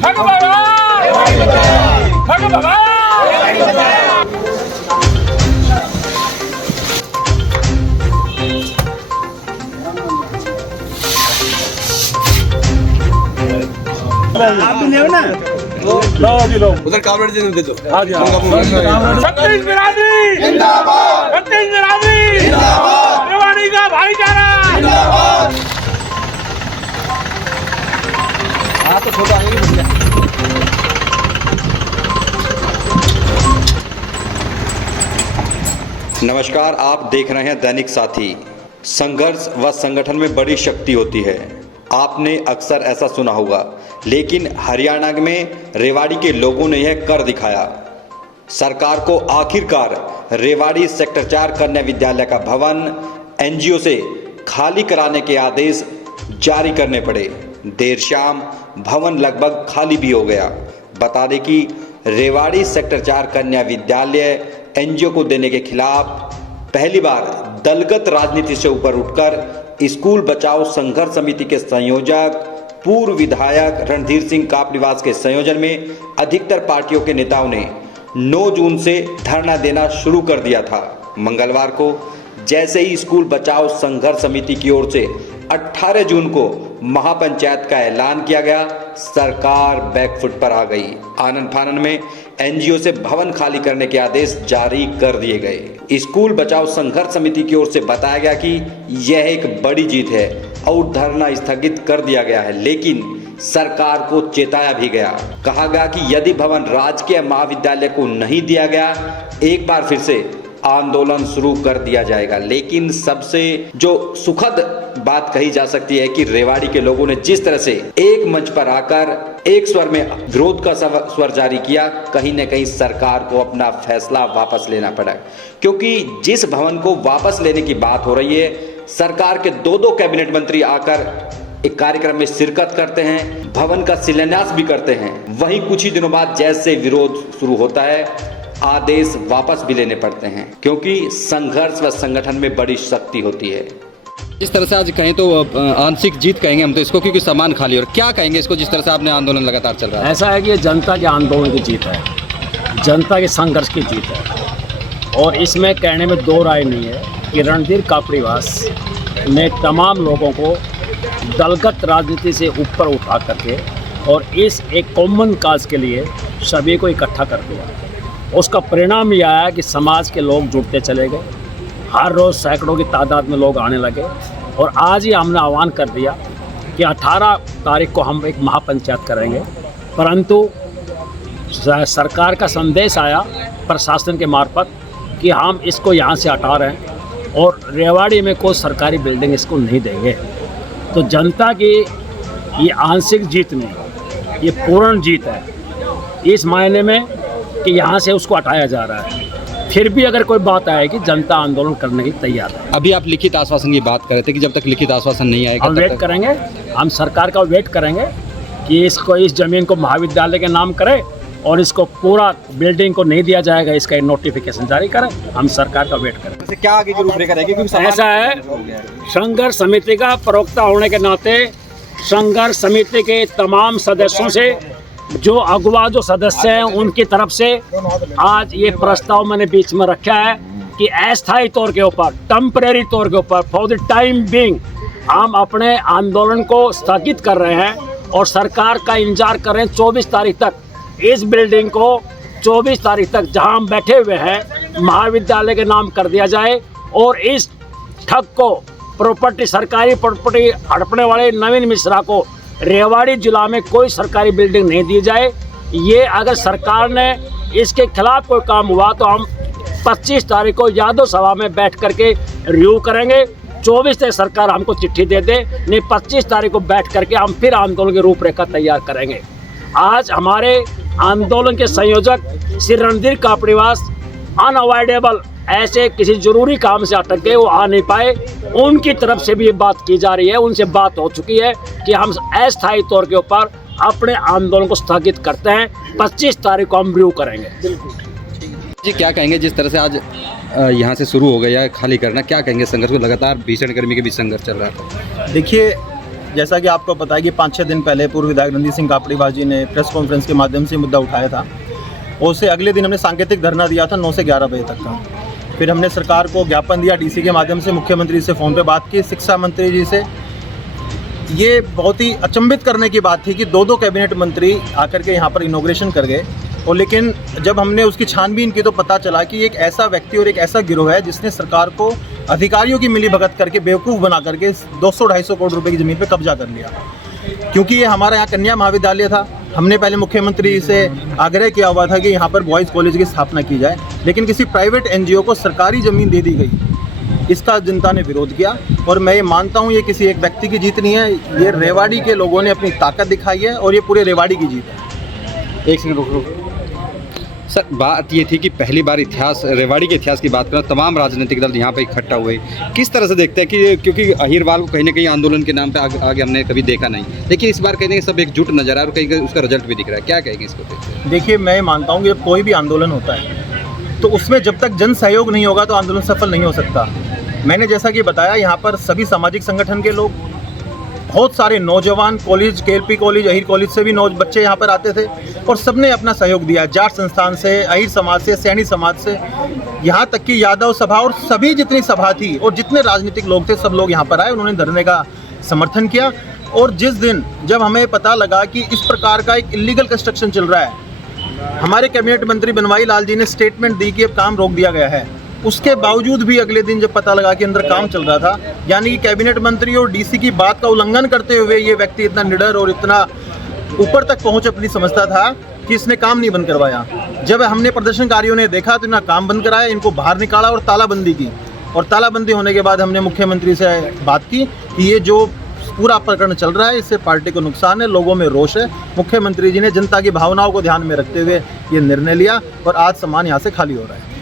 आप भी ले ना उधर कावड़ दे दो। छत्तीस बिरादरी जिंदाबाद, छत्तीस बिरादरी जिंदाबाद, रेवाड़ी का भाईचारा जिंदाबाद। हाँ तो छोटा आगे नमस्कार, आप देख रहे हैं दैनिक साथी। संघर्ष व संगठन में बड़ी शक्ति होती है, आपने अक्सर ऐसा सुना होगा, लेकिन हरियाणा में रेवाड़ी के लोगों ने यह कर दिखाया। सरकार को आखिरकार रेवाड़ी सेक्टर 4 कन्या विद्यालय का भवन एनजीओ से खाली कराने के आदेश जारी करने पड़े। देर शाम भवन लगभग खाली भी हो गया। बता दें कि रेवाड़ी सेक्टर 4 कन्या विद्यालय एनजीओ को देने के खिलाफ पहली बार दलगत राजनीति से ऊपर उठकर स्कूल बचाओ संघर्ष समिति के संयोजक पूर्व विधायक रणधीर सिंह कापड़ीवास के संयोजन में अधिकतर पार्टियों के नेताओं ने 9 जून से धरना देना शुरू कर दिया था। मंगलवार को जैसे ही स्कूल बचाओ संघर्ष समिति की ओर से 18 जून को महापंचायत का ऐलान किया गया, सरकार बैकफुट पर आ गई। आनन फानन में एनजीओ से भवन खाली करने के आदेश जारी कर दिए गए। स्कूल बचाओ संघर्ष समिति की ओर से बताया गया कि यह एक बड़ी जीत है और धरना स्थगित कर दिया गया है, लेकिन सरकार को चेताया भी गया। कहा गया कि यदि भवन राजकीय महाविद्यालय को नहीं दिया गया, एक बार फिर से आंदोलन शुरू कर दिया जाएगा। लेकिन सबसे जो सुखद बात कही जा सकती है कि रेवाड़ी के लोगों ने जिस तरह से एक मंच पर आकर एक स्वर में विरोध का स्वर जारी किया, कहीं न कहीं सरकार को अपना फैसला वापस लेना पड़ा, क्योंकि जिस भवन को वापस लेने की बात हो रही है, सरकार के 2 कैबिनेट मंत्री आकर एक कार्यक्रम में शिरकत करते हैं, भवन का शिलान्यास भी करते हैं। वहीं कुछ ही दिनों बाद जैसे विरोध शुरू होता है, आदेश वापस भी लेने पड़ते हैं, क्योंकि संघर्ष व संगठन में बड़ी शक्ति होती है। इस तरह से आज कहें तो आंशिक जीत कहेंगे हम तो इसको, क्योंकि सामान खाली। और क्या कहेंगे इसको, जिस तरह से आपने आंदोलन लगातार चल रहा है? ऐसा है कि ये जनता के आंदोलन की जीत है, जनता के संघर्ष की जीत है। और इसमें कहने में 2 राय नहीं है कि रणधीर कापड़ीवास ने तमाम लोगों को दलगत राजनीति से ऊपर उठा करके और इस एक कॉमन काज के लिए सभी को इकट्ठा कर दिया। उसका परिणाम यह आया कि समाज के लोग जुड़ते चले गए, हर रोज़ सैकड़ों की तादाद में लोग आने लगे। और आज ही हमने आह्वान कर दिया कि 18 तारीख को हम एक महापंचायत करेंगे, परंतु सरकार का संदेश आया प्रशासन के मार्फत कि हम इसको यहाँ से हटा रहे हैं और रेवाड़ी में कोई सरकारी बिल्डिंग इसको नहीं देंगे। तो जनता की ये आंशिक जीत नहीं, ये पूर्ण जीत है इस मायने में कि यहाँ से उसको हटाया जा रहा है। फिर भी अगर कोई बात आएगी, जनता आंदोलन करने की तैयार है। अभी आप लिखित आश्वासन की बात कर रहे थे कि जब तक लिखित आश्वासन नहीं आएगा हम वेट करेंगे, हम सरकार का वेट करेंगे कि इसको इस जमीन को महाविद्यालय के नाम करें और इसको पूरा बिल्डिंग को नहीं दिया जाएगा, इसका नोटिफिकेशन जारी करें। हम सरकार का वेट करें। क्या आगे की रूपरेखा रहेगी, क्योंकि ऐसा है, संघर्ष समिति का प्रवक्ता होने के नाते संघर्ष समिति के तमाम सदस्यों से, जो अगुवा जो सदस्य हैं, उनकी तरफ से आज ये प्रस्ताव मैंने बीच में रखा है कि अस्थायी तौर के ऊपर, टेम्परेरी तौर के ऊपर, फॉर द टाइम बीइंग हम अपने आंदोलन को स्थगित कर रहे हैं और सरकार का इंतजार कर रहे हैं 24 तारीख तक। इस बिल्डिंग को 24 तारीख तक जहां हम बैठे हुए हैं महाविद्यालय के नाम कर दिया जाए और इस ठग को, प्रॉपर्टी, सरकारी प्रॉपर्टी हड़पने वाले नवीन मिश्रा को रेवाड़ी जिला में कोई सरकारी बिल्डिंग नहीं दी जाए। ये अगर सरकार ने इसके खिलाफ कोई काम हुआ तो हम 25 तारीख को यादव सभा में बैठ करके रिव्यू करेंगे। 24 तक सरकार हमको चिट्ठी दे दे, नहीं 25 तारीख को बैठ करके हम फिर आंदोलन की रूपरेखा तैयार करेंगे। आज हमारे आंदोलन के संयोजक श्री रणधीर कापड़ीवास अनअवॉइडेबल ऐसे किसी जरूरी काम से अटक गए, वो आ नहीं पाए। उनकी तरफ से भी ये बात की जा रही है, उनसे बात हो चुकी है कि हम अस्थायी तौर के ऊपर अपने आंदोलन को स्थगित करते हैं। 25 तारीख को हम रिव्यू करेंगे। जी, क्या कहेंगे जिस तरह से आज यहाँ से शुरू हो गया है खाली करना, क्या कहेंगे? संघर्ष को लगातार भीषण गर्मी के बीच संघर्ष चल रहा है। देखिए, जैसा कि आपको पता है कि 5-6 दिन पहले पूर्व विधायक रणजीत सिंह कापड़ीवाल जी ने प्रेस कॉन्फ्रेंस के माध्यम से मुद्दा उठाया था और उससे अगले दिन हमने सांकेतिक धरना दिया था 9 से 11 बजे तक का। फिर हमने सरकार को ज्ञापन दिया, डीसी के माध्यम से मुख्यमंत्री से फ़ोन पे बात की, शिक्षा मंत्री जी से। ये बहुत ही अचंभित करने की बात थी कि 2 कैबिनेट मंत्री आकर के यहाँ पर इनॉग्रेशन कर गए और लेकिन जब हमने उसकी छानबीन की तो पता चला कि एक ऐसा व्यक्ति और एक ऐसा गिरोह है जिसने सरकार को अधिकारियों की मिलीभगत करके बेवकूफ़ बना करके 200-250 करोड़ रुपए की ज़मीन पे कब्जा कर लिया। क्योंकि ये हमारा यहाँ कन्या महाविद्यालय था, हमने पहले मुख्यमंत्री से आग्रह किया हुआ था कि यहाँ पर बॉयज़ कॉलेज की स्थापना की जाए, लेकिन किसी प्राइवेट एनजीओ को सरकारी ज़मीन दे दी गई। इसका जनता ने विरोध किया और मैं ये मानता हूँ ये किसी एक व्यक्ति की जीत नहीं है, ये रेवाड़ी के लोगों ने अपनी ताकत दिखाई है और ये पूरे रेवाड़ी की जीत है। एक सेकंड रुक सर, बात ये थी कि पहली बार इतिहास, रेवाड़ी के इतिहास की बात करें, तमाम राजनीतिक दल यहाँ पे इकट्ठा हुए। किस तरह से देखते हैं कि क्योंकि अहिरवाल को कहीं ना कहीं आंदोलन के नाम पे आगे हमने कभी देखा नहीं, लेकिन इस बार कहीं ना कहीं सब एकजुट नजर आ रहा है और कहीं उसका रिजल्ट भी दिख रहा है, क्या कहेंगे इसको? देखिए, मैं मानता हूँ कि जब कोई भी आंदोलन होता है तो उसमें जब तक जन सहयोग नहीं होगा तो आंदोलन सफल नहीं हो सकता। मैंने जैसा कि बताया, यहाँ पर सभी सामाजिक संगठन के लोग, बहुत सारे नौजवान, college, KLP college, Ahir college से भी बच्चे यहाँ पर आते थे और सबने अपना सहयोग दिया। जाट संस्थान से, अहिर समाज से, सैनी समाज से, यहाँ तक कि यादव सभा और सभी जितनी सभा थी और जितने राजनीतिक लोग थे सब लोग यहाँ पर आए, उन्होंने धरने का समर्थन किया। और जिस दिन जब हमें पता लगा कि इस प्रकार का एक इलीगल कंस्ट्रक्शन चल रहा है, हमारे कैबिनेट मंत्री बनवारी लाल जी ने स्टेटमेंट दी कि अब काम रोक दिया गया है। उसके बावजूद भी अगले दिन जब पता लगा कि अंदर काम चल रहा था, यानी कि कैबिनेट मंत्री और डीसी की बात का उल्लंघन करते हुए ये व्यक्ति इतना निडर और इतना ऊपर तक पहुंच अपनी समझता था कि इसने काम नहीं बंद करवाया। जब हमने प्रदर्शनकारियों ने देखा तो इन्हें काम बंद कराया, इनको बाहर निकाला और तालाबंदी की। और तालाबंदी होने के बाद हमने मुख्यमंत्री से बात की कि ये जो पूरा प्रकरण चल रहा है इससे पार्टी को नुकसान है, लोगों में रोष है। मुख्यमंत्री जी ने जनता की भावनाओं को ध्यान में रखते हुए ये निर्णय लिया और आज सामान यहाँ से खाली हो रहा है।